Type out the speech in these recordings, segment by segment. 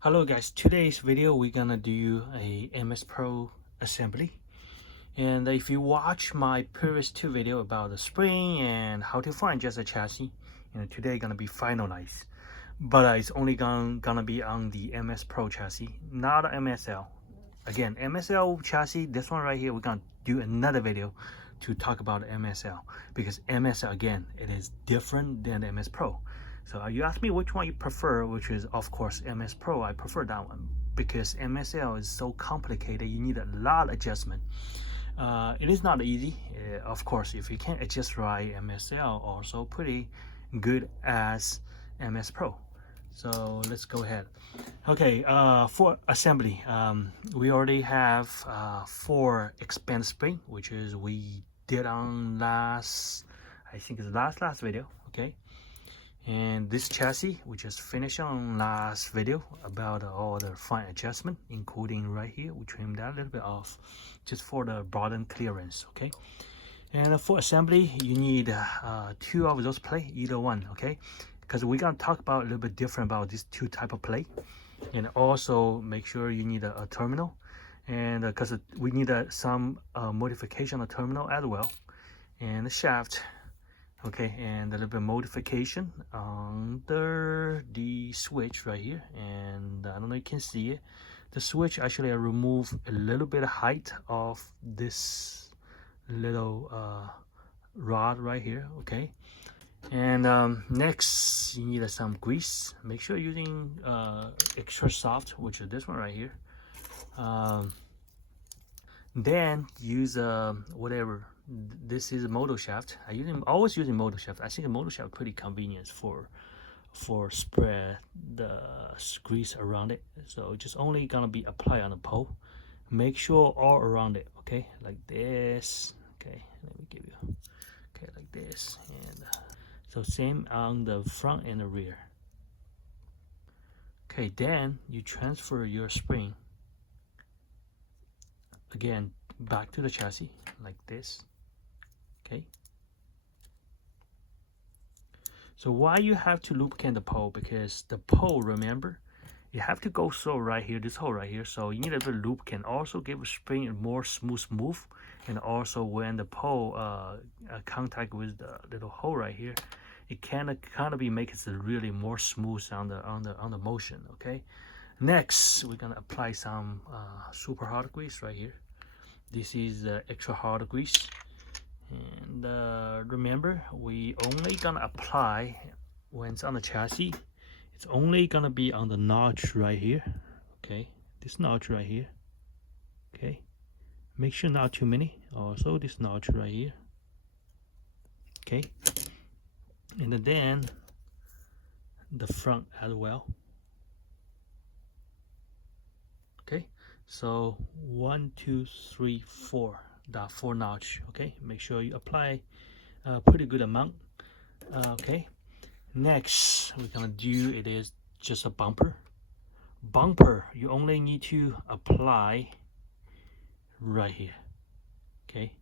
Hello guys, today's video we're gonna do a MS Pro assembly. And if you watch my previous two video about the spring and how to find just a chassis, today gonna be finalized. But it's only gonna be on the MS Pro chassis, not MSL. Again, MSL chassis, this one right here, we're gonna do another video to talk about MSL because MSL, again, it is different than MS Pro. So you ask me which one you prefer, which is of course MS Pro. I prefer that one because MSL is so complicated. You need a lot of adjustment. It is not easy. Of course, if you can't adjust right, MSL also pretty good as MS Pro. So let's go ahead. Okay, for assembly, we already have 4 expand spring, which is we did on last, I think it's last video. Okay. And this chassis, we just finished on last video about all the fine adjustment, including right here. We trimmed that a little bit off just for the bottom clearance, okay? And for assembly, you need 2 of those plate, either one, okay? Because we're gonna talk about a little bit different about these 2 type of plate. And also make sure you need a terminal. And because we need some modification of terminal as well. And the shaft. Okay, and a little bit modification under the switch right here, and I don't know if you can see it. The switch actually I remove a little bit of height of this little rod right here. Okay, and next you need some grease. Make sure you're using extra soft, which is this one right here. Then use whatever. This is a motor shaft. Always using motor shaft. I think a motor shaft pretty convenient for spread the grease around it. So just only gonna be applied on the pole. Make sure all around it. Okay, like this. Okay, let me give you. Okay, like this, and so same on the front and the rear. Okay, then you transfer your spring again back to the chassis like this. Okay, so why you have to lubricate the pole? Because the pole, remember, you have to go so right here, this hole right here, so you need a bit of lubricant. Also give a spring a more smooth move, and also when the pole contact with the little hole right here, it kind of be makes it really more smooth on the motion. Okay, next we're gonna apply some super hard grease right here. This is extra hard grease. And remember, we only gonna apply when it's on the chassis. It's only gonna be on the notch right here. Okay, this notch right here. Okay, make sure not too many. Also this notch right here. Okay, and then the front as well. Okay, so 1, 2, 3, 4. That 4 notch. Okay, make sure you apply a pretty good amount. Okay, next we're gonna do it is just a bumper. You only need to apply right here. Okay,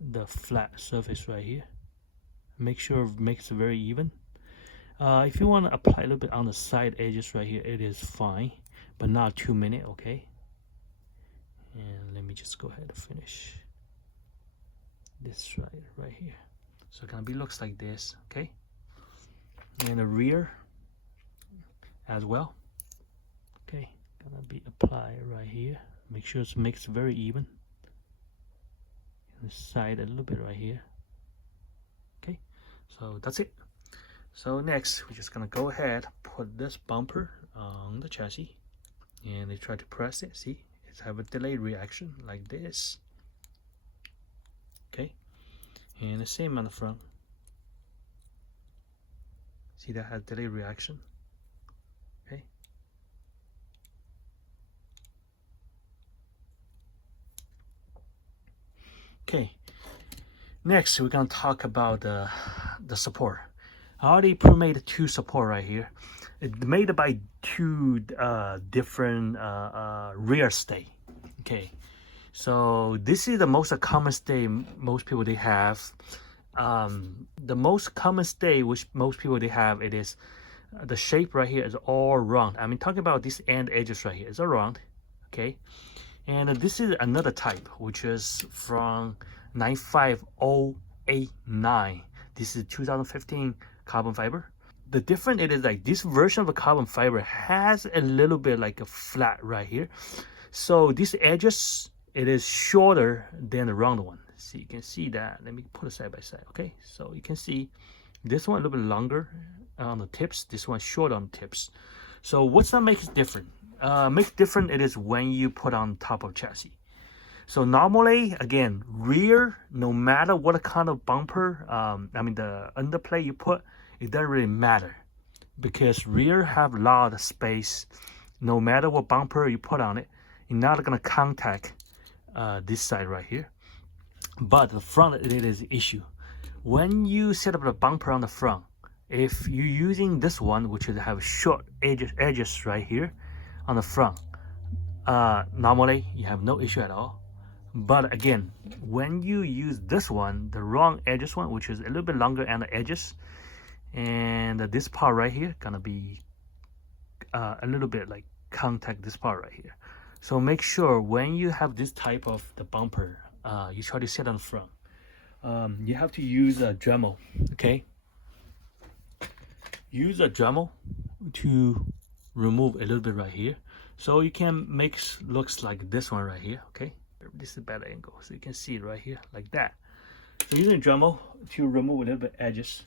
the flat surface right here. Make sure it makes it very even. If you want to apply a little bit on the side edges right here, it is fine, but not too many. Okay, and let me just go ahead and finish this right here. So it gonna be looks like this. Okay, and the rear as well. Okay, gonna be applied right here. Make sure it makes very even. And the side a little bit right here. Okay, so that's it. So next we're just gonna go ahead, put this bumper on the chassis, and they try to press it. See, have a delayed reaction like this. Okay, and the same on the front. See, that has delayed reaction. Okay, okay, next we're gonna talk about the support. I already pre-made 2 support right here. It's made by 2 different rear stay. Okay, so this is the most common stay most people they have. The most common stay which most people they have, it is the shape right here is all round. I mean, talking about this end edges right here is all round, okay? And this is another type, which is from 95089. This is 2015 carbon fiber. The difference it is like this version of a carbon fiber has a little bit like a flat right here. So these edges, it is shorter than the round one. So you can see that. Let me put it side by side, okay? So you can see this one a little bit longer on the tips, this one short on the tips. So what's that makes it different? Makes different it is when you put on top of chassis. So normally, again, rear, no matter what kind of bumper, I mean the underplate you put, it doesn't really matter because rear have a lot of space. No matter what bumper you put on it, you're not gonna contact this side right here. But the front, it is the issue. When you set up the bumper on the front, if you're using this one, which is have short edges right here on the front, normally you have no issue at all. But again, when you use this one, the wrong edges one, which is a little bit longer on the edges, and this part right here gonna be a little bit like contact this part right here. So make sure when you have this type of the bumper, you try to set on the front. You have to use a Dremel, okay? Use a Dremel to remove a little bit right here, so you can make looks like this one right here, okay? This is a better angle, so you can see it right here like that. So using a Dremel to remove a little bit edges.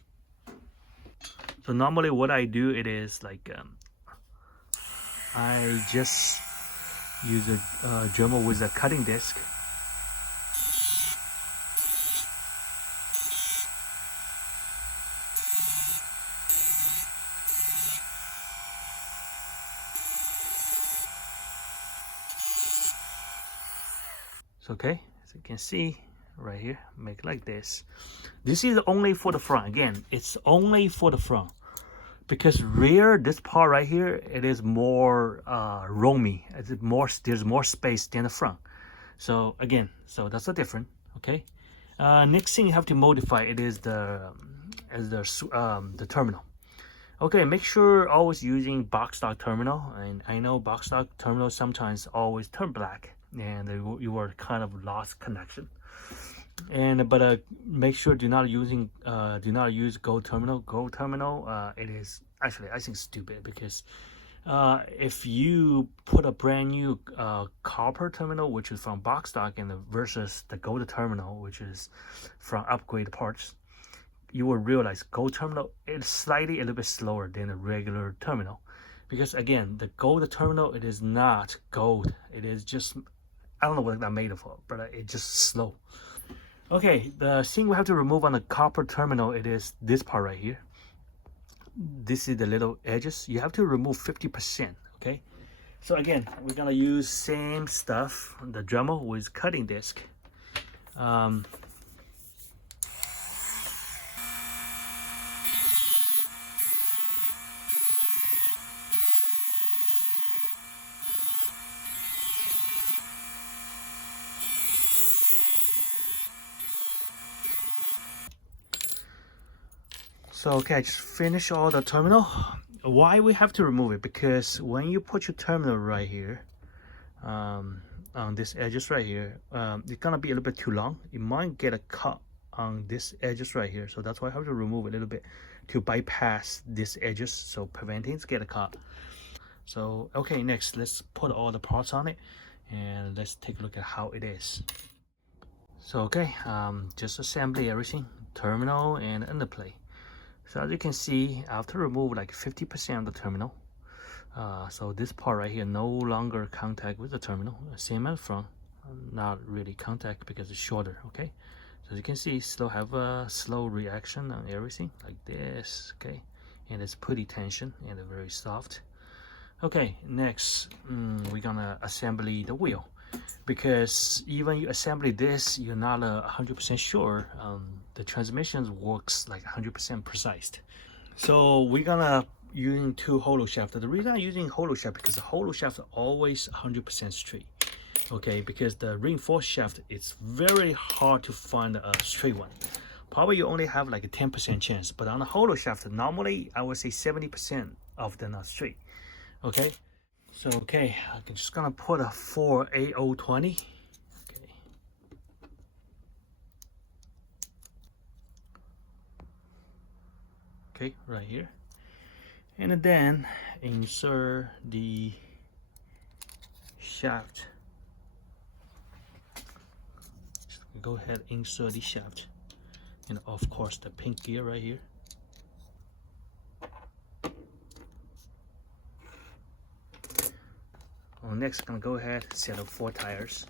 So normally what I do it is like I just use a Dremel with a cutting disc. So okay, so you can see right here, make it like this. This is only for the front. Again, it's only for the front because rear, this part right here, it is more roomy. It's more, there's more space than the front. So again, so that's the difference. Okay. Next thing you have to modify it is the terminal. Okay, make sure always using box stock terminal. And I know box stock terminal sometimes always turn black, and you were kind of lost connection. And but make sure do not use gold terminal. Gold terminal, it is actually I think stupid because if you put a brand new copper terminal, which is from box stock, and versus the gold terminal, which is from upgrade parts, you will realize gold terminal is slightly a little bit slower than a regular terminal, because again, the gold terminal, it is not gold. It is just, I don't know what that made of, but it's just slow. Okay, the thing we have to remove on the copper terminal, it is this part right here. This is the little edges. You have to remove 50%, okay? So again, we're gonna use same stuff, the Dremel with cutting disc. So okay, I just finished all the terminal. Why we have to remove it? Because when you put your terminal right here, on this edges right here, it's gonna be a little bit too long. You might get a cut on this edges right here. So that's why I have to remove a little bit to bypass this edges, so preventing to get a cut. So okay, next let's put all the parts on it and let's take a look at how it is. So okay, just assembly everything, terminal and underplate. So as you can see, I have to remove like 50% of the terminal. So this part right here no longer contact with the terminal. Same as front, not really contact because it's shorter. Okay, so as you can see, have a slow reaction on everything like this. Okay, and it's pretty tension and very soft. Okay, next we're gonna assembly the wheel, because even you assembly this, you're not 100% sure the transmission works like 100% precise. So we're gonna using two hollow shafts. The reason I'm using hollow shaft because the hollow shaft are always 100% straight. Okay, because the reinforced shaft, it's very hard to find a straight one. probably you only have like a 10% chance. But on the hollow shaft, normally I would say 70% of them are straight. Okay, so okay, I'm just gonna put a 4A020. Okay, right here, and then insert the shaft. Just go ahead, insert the shaft, and of course the pink gear right here. Well, next, I'm gonna go ahead and set up 4 tires.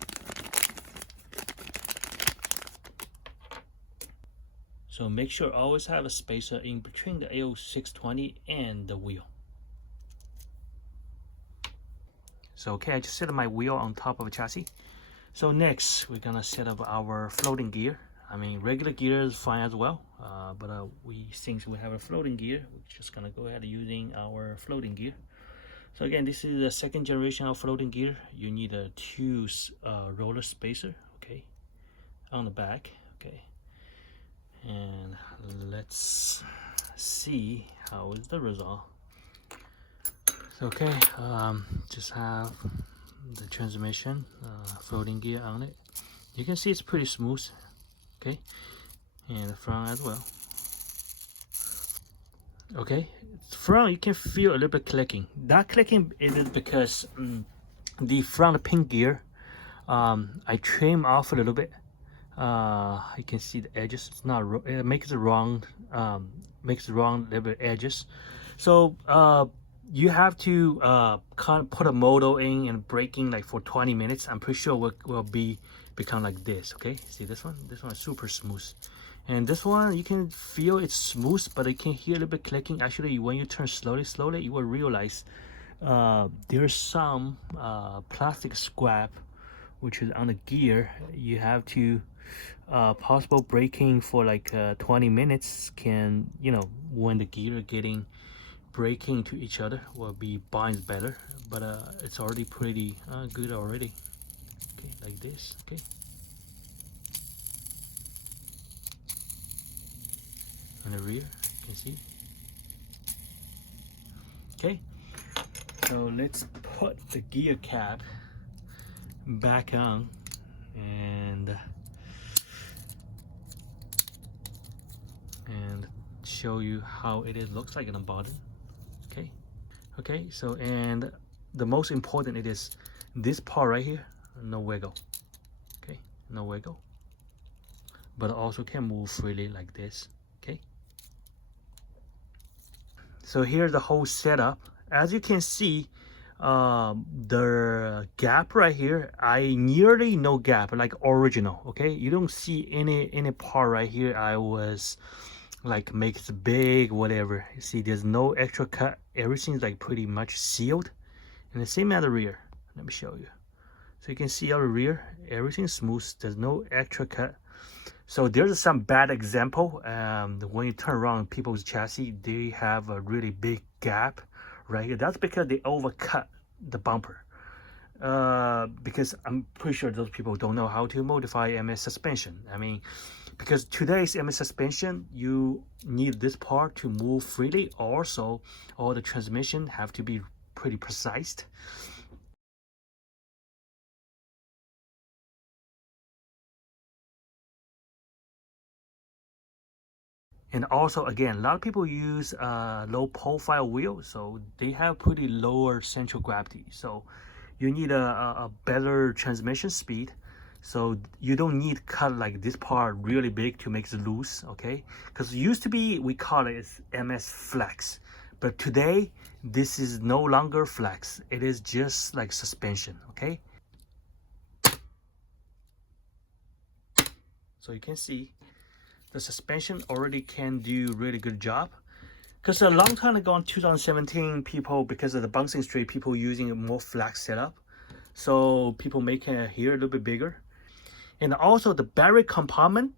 So make sure always have a spacer in between the AO620 and the wheel. So okay, I just set up my wheel on top of a chassis. So next, we're gonna set up our floating gear. I mean, regular gear is fine as well, but since we have a floating gear, we're just gonna go ahead using our floating gear. So again, this is the 2nd generation of floating gear. You need a 2 roller spacer, okay, on the back, okay. And let's see how is the result. So okay, just have the transmission floating gear on it. You can see it's pretty smooth, okay, and the front as well. Okay, front you can feel a little bit clicking. That clicking is because the front pin gear I trim off a little bit. You can see the edges. It's not, it makes it wrong, little bit edges. So you have to kind of put a motor in and braking like for 20 minutes. I'm pretty sure will become like this. Okay, see this one is super smooth, and this one you can feel it's smooth, but you can hear a little bit clicking. Actually, when you turn slowly, you will realize there's some plastic scrap which is on the gear. You have to possible braking for like 20 minutes can, you know, when the gear getting braking to each other will be binds better, but it's already pretty good already. Okay, like this. Okay, on the rear you can see. Okay, so let's put the gear cap back on and show you how it looks like in the bottom. Okay, so and the most important it is this part right here, no wiggle. Okay, no wiggle, but also can move freely like this. Okay, so here's the whole setup. As you can see, the gap right here, I nearly no gap, like original. Okay, you don't see any part right here I was like makes big whatever. You see there's no extra cut, everything's like pretty much sealed. And the same at the rear, let me show you. So you can see our rear, everything's smooth, there's no extra cut. So there's some bad example, when you turn around people's chassis, they have a really big gap right here. That's because they overcut the bumper, because I'm pretty sure those people don't know how to modify MS suspension. I mean, because today's MS suspension, you need this part to move freely. Also, all the transmission have to be pretty precise. And also, again, a lot of people use low profile wheels, so they have pretty lower central gravity. So you need a better transmission speed. So you don't need cut like this part really big to make it loose, okay? Because it used to be, we call it MS flex, but today this is no longer flex. It is just like suspension, okay? So you can see the suspension already can do really good job. Because a long time ago in 2017, people, because of the bouncing straight, people using a more flex setup. So people make it here a little bit bigger. And also the battery compartment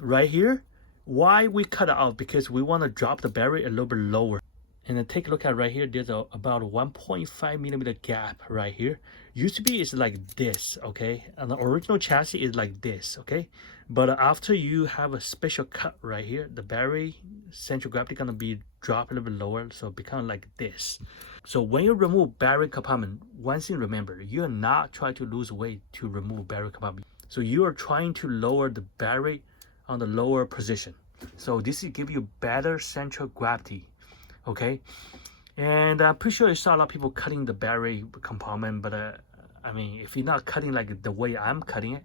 right here, why we cut it out? Because we want to drop the battery a little bit lower. And then take a look at right here, there's about a 1.5 millimeter gap right here. Used to be it's like this, okay? And the original chassis is like this, okay? But after you have a special cut right here, the battery central gravity gonna be drop a little bit lower, so it become like this. So when you remove battery compartment, one thing remember, you're not trying to lose weight to remove battery compartment. So you are trying to lower the battery on the lower position. So this will give you better central gravity, okay? And I'm pretty sure you saw a lot of people cutting the battery compartment, but I mean, if you're not cutting like the way I'm cutting it,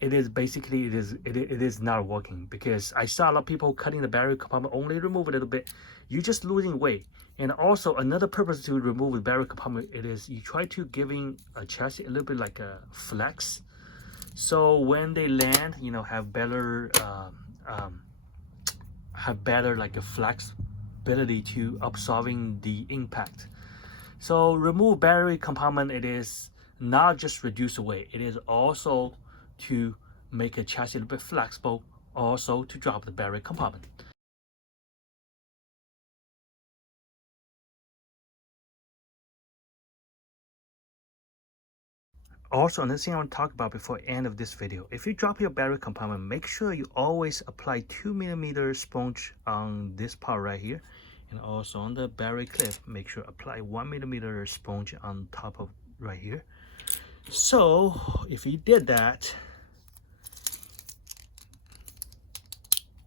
it is not working, because I saw a lot of people cutting the battery compartment, only remove a little bit. You're just losing weight. And also another purpose to remove the battery compartment, it is you try to giving a chassis a little bit like a flex. So when they land, you know, have better like a flexibility to absorbing the impact. So remove battery compartment, it is not just reduce the weight, it is also to make a chassis a little bit flexible, also to drop the battery compartment. Also, another thing I want to talk about before the end of this video, if you drop your battery compartment, make sure you always apply 2mm sponge on this part right here, and also on the battery clip, make sure apply 1mm sponge on top of right here. So if you did that,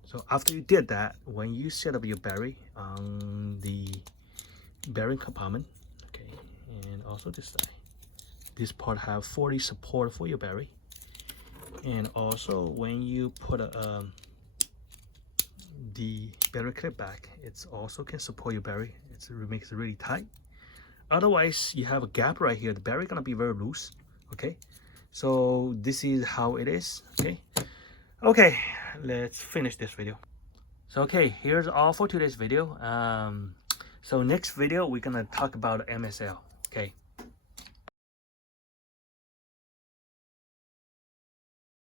so after you did that, when you set up your battery on the bearing compartment, okay, and also this side, this part have 40 support for your battery. And also when you put the battery clip back, it's also can support your battery. It makes it really tight. Otherwise, you have a gap right here, the battery gonna be very loose, okay? So this is how it is, okay, let's finish this video. So okay, here's all for today's video. So next video we're gonna talk about MSL, okay?